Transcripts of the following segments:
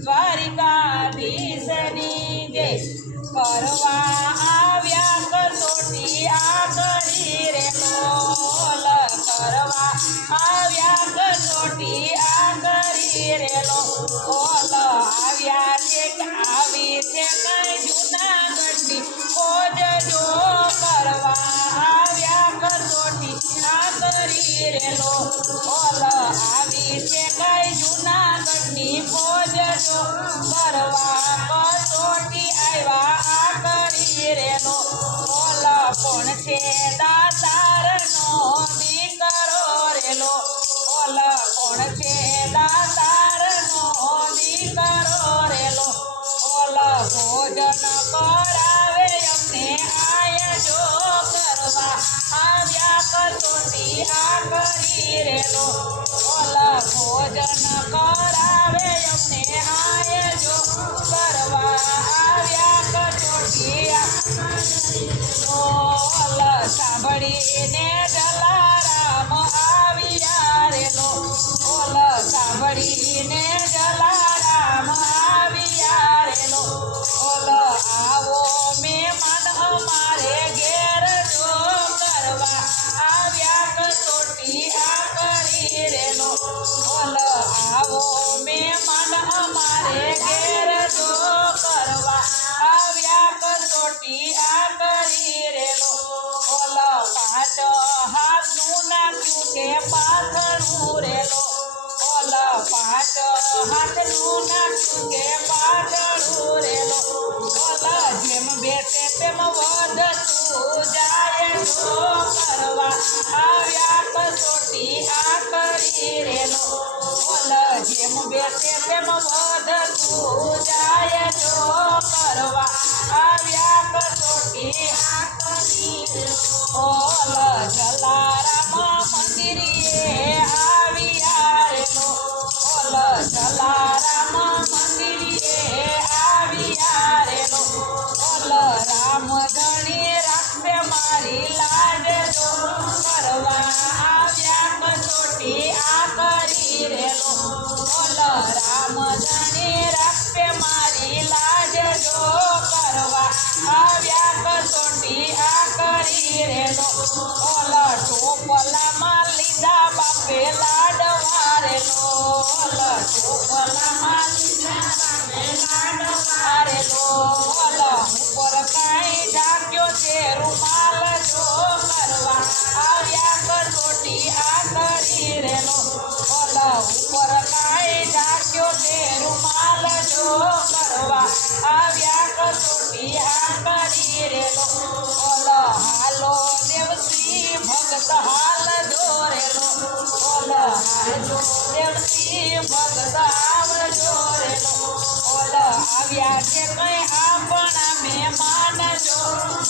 દ્વારિકાધીશની જય કરવા આવ્યા કસોટી આ કરી રે લોલ કરવા આવ્યા કસોટી આ કરી રે લોલ આવ્યા છે આવી છે કઈ જૂનાગઢની ખોજજો કરવા આવ્યા કસોટી આ કરી રે લોલ આવી છે કઈ જૂનાગઢની ખોજજો કરવા કસોટી આવ્યા આ કરી રે લોલ કોણ છે દાતારનો દીકરો રેલો ઓલ કોણ છે દાતારનો દીકરો રેલો ઓલ ભોજન કરાવે અમને આયજો કરવા આવ્યા કસોટી આ કરી રેલો ઓલ ભોજન કરાવે અમને આયજો કરવા આવ્યા કસોટી ઓલ સાંભળીને જલારામ આવ્યા રેલો ઓલ સાંભળીને જલારામ આવ્યા રેલો ઓલ આવો મહેમાન અમારે ઘેર જો કરવા આવ્યા કસોટી આ કરી રેલો ઓલ આવો મહેમાન અમારે ઘેર જો કરવા આવ્યા કસોટી આ કરી રેલો ઓલ પાંચ હાથનું નાખ્યું છે પાથરું રેલો ઓલ પાંચ હાથનું નાખ્યું છે પાથરું રેલો ઓલ જેમ બેસે તેમ વધતું જાય જો કરવા આવ્યા કસોટી આ કરી રેલો ઓલ જેમ બેસે તેમ વધતું જાય જો કરવા આવ્યા કસોટી આ કરી ઓલ જલારામ મંદિરે આવ્યા રેલો ઓલ જલારામ મંદિરે આવ્યા રેલો ઓલ રામધણી રાખે મારી લાડ જો કરવા આવ્યા કસોટી આ કરી રેલો ઓલ રામધણી રાખે મારી લાડ જો કરવા આવ્યા કસોટી આ કરી રેલો ઓલ ટોપલામાં લીધા બાપે લાડવા રેલો ઓલ ટોપલામાં લીધા બાપે લાડવા રેલો ઓલ ઉપર કાંઈ ઢાંક્યો છે રૂમાલ જો કરવા આવ્યા કસોટી આ કરી રેલો ઓલ ઉપર કાંઈ ઢાંક્યો છે રૂમાલ જો કરવા આવ્યા કસોટી આ કરી રેલો ઓલ હાલો દેવસી ભગત હાલ જોરેલો ઓલ હાલો દેવસી ભગત હાલ જોરેલો ઓલ આવ્યા છે કઈ આપણા મહેમાન જો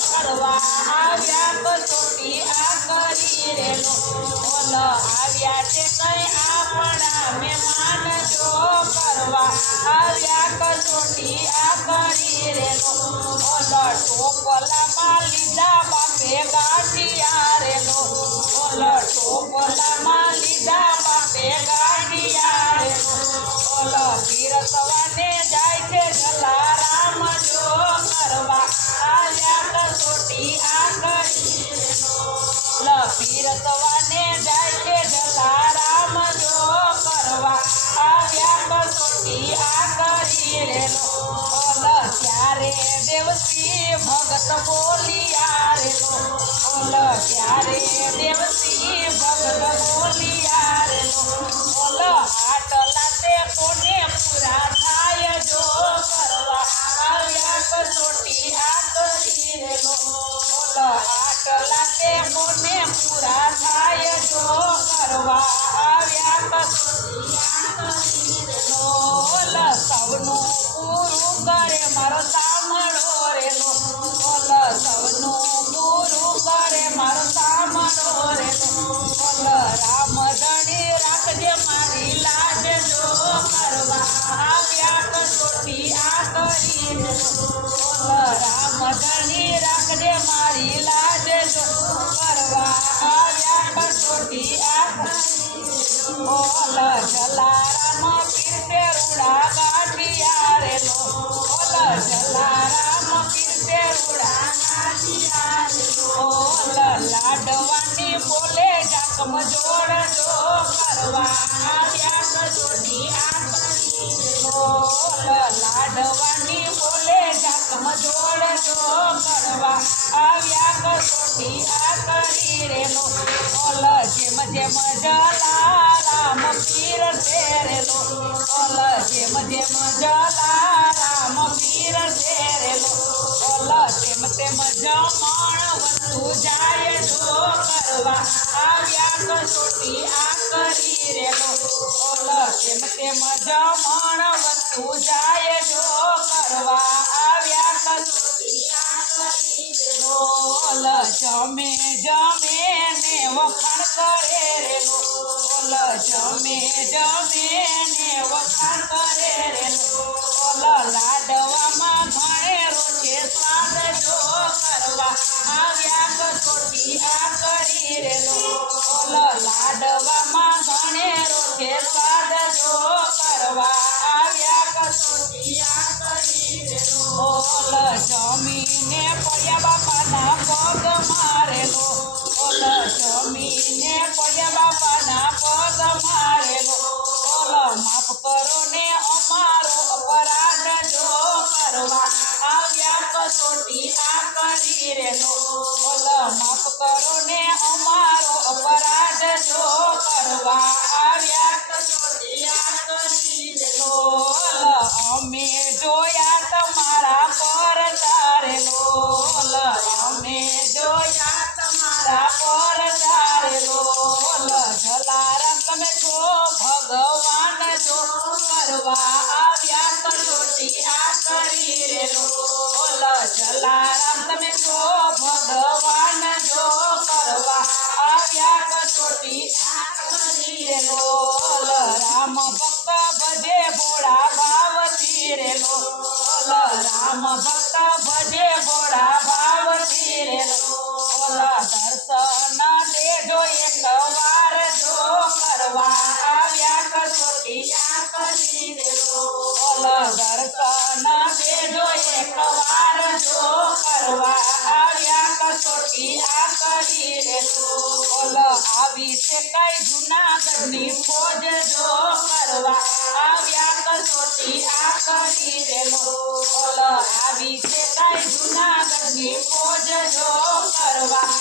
કરવા આવ્યા કસોટી આ કરી રેલો ઓલ આવ્યા છે કઈ આપણા મહેમાન જો કરવા આવ્યા કસોટી આ કરી રેલો ઓલ ટોપલામાં લીધા બાપે ગાંઠિયા રેલો ઓલ ટોપલામાં લીધા બાપે ગાંઠિયા રેલો ઓલ પીરસવાને જાય છે જલારામ જો કરવા આવ્યા કસોટી આ કરી રેલો ઓલ પીરસવાને જાય છે જલારામ જો કરવા આવ્યા કસોટી આ કરી રેલો ઓલ ત્યારે દેવસી ભગત બોલિયા રેલો ઓલ ત્યારે દેવસી ભગત બોલિયા રેલો ઓલ આટલા તે કોને પૂરા થાય જો કરવા આવ્યા કસોટી આ કરી રેલો ઓલ આટલા તે કોને પૂરા થાય જો કરવા આવ્યા કસોટી આ કરી રેલો ઓલ સૌનું પૂરું કરે મારો સામળો રેલો ઓલ સૌનું પૂરું કરે મારો સામળો રેલો સમજોડ જો કરવા આવ્યા કસોટી આ કરી બોલ લાડવાની બોલે સમજોડ જો કરવા આવ્યા કસોટી આ કરી રે બોલ જેમ જેમ જલારામ પીર તેરેલો બોલ જેમ જેમ જલારામ પીર તેરેલો બોલ તેમ તેમ જમણ વસ્તુ જાય જો કરવા આવ્યા કસોટી આ કરી રેલો બોલ તેમ તેમ જમણ વસ્તુ જાય જો કરવા આવ્યા કસોટી આ કરી રેલો બોલ જમે જમે ને વખાણ કરે રેલો બોલ જમે જમે ને વખાણ કરે રેલો બોલ લાડવામાં ઘણે રોજે સ્વાદ જો કરવા આવ્યા કસોટી આ કરી રેલો બોલ લાડવામાં ઘણે રોજે સ્વાદ જો કરવા આવ્યા કસોટી આ કરી રેલો બોલ જમીને પડ્યા બાપાના પગ મારેલો બોલ જમીને પડ્યા બાપાના પગ મારેલો બોલ માફ કરો ને અમારો અપરાધ જો કરવા આવ્યા કસોટી આ કરી રેલો બોલ માફ કરો ને અમારો અપરાધ જો કરવા આવ્યા કસોટી આ કરી રેલો બોલ અમે જોયા તમારા પર તારેલો બોલ અમે જોયા તમારા પર તારેલો બોલ જલારામ તમે છો ભગવાન જો કરવા આવ્યા કસોટી આ કરી રેલો બોલ જલારામ તમે છો ભગવાન જો કરવા આવ્યા કસોટી આ કરી રેલો બોલ રામ ભક્ત ભજે ભોળા ભાવથી રેલો બોલ રામ ભક્ત ભજે ભોળા ભાવથી રેલો બોલ દર્શન દેજો એક વાર જો કરવા આવ્યા કસોટી આ કરી રેલો બોલ દર્શન દેજો એક વાર જો કરવા આવ્યા કસોટી આ કરી રેલો બોલ આવી છે કઈ જુનાગઢની ફોજ જો કરવા આવ્યા કસોટી આ કરી રેલો બોલ આવી છે કઈ જુનાગઢની ફોજ જો કરવા